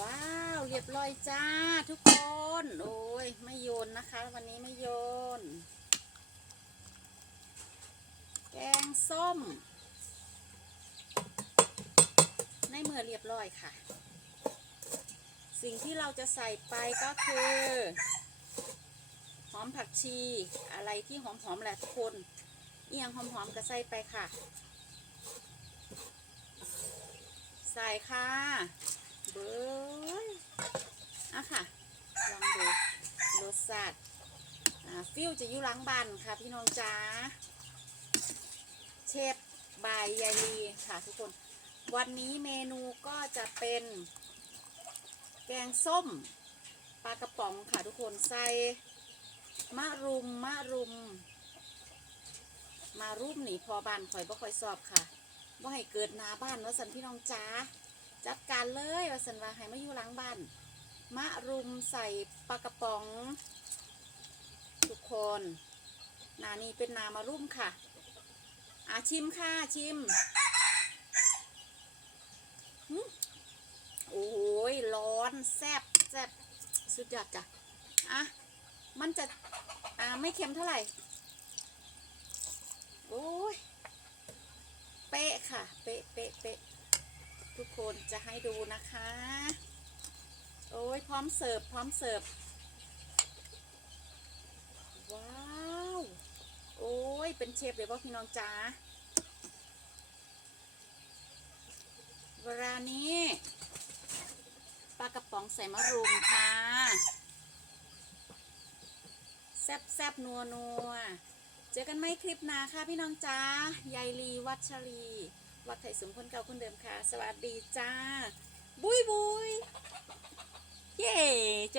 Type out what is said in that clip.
ว้าวเรียบร้อยจ้าทุกคน โอ้ยไม่โยนนะคะ วันนี้ไม่โยน แกงส้ม ในเมื่อเรียบร้อยค่ะ สิ่งที่เราจะใส่ไปก็คือหอมผักชี อะไรที่หอมๆแหละทุกคนเอียงหอมๆก็ใส่ไปค่ะ ใส่ค่ะ เบ้ยอะค่ะ ลองดูรสชาติฟิวจะอยู่ล้างบ้านค่ะพี่น้องจ้า เชฟบายยายลีค่ะทุกคน วันนี้เมนูก็จะเป็น แกงส้มปลากระป๋องค่ะทุกคนใส่มะรุมมะรุม มารุมนี่พอบ้านข่อยบ่ค่อยสอบค่ะบ่ให้เกิดนาบ้านว่าสันพี่น้องจ้า จัดการเลยว่าสันว่าให้มาอยู่หล้างบ้าน มะรุมใส่ปลากระป๋อง ทุกคนนานี่เป็นนามารุมค่ะ อาชิมค่ะชิมโอ้ยร้อนแซ่บแซ่บสุดยอดจ้ะอะมันจะอ่าไม่เค็มเท่าไหร่โอ้ย เป๊ะค่ะ เป๊ะเป๊ะเป๊ะ ทุกคนจะให้ดูนะคะ โอ้ยพร้อมเสิร์ฟพร้อมเสิร์ฟว้าวโอ้ยเป็นเชฟเลยว่าพี่น้องจ้าเวลานี้ปลากระป๋องใส่มะรุมค่ะแซบแซบนัวนัวเจอกันไหมคลิปหน้าค่ะพี่น้องจ้ายายลีวัชรี วัดไทยสมคนเก่าคนเดิมค่ะ สวัสดีจ้า บุยบุยเย้เจอ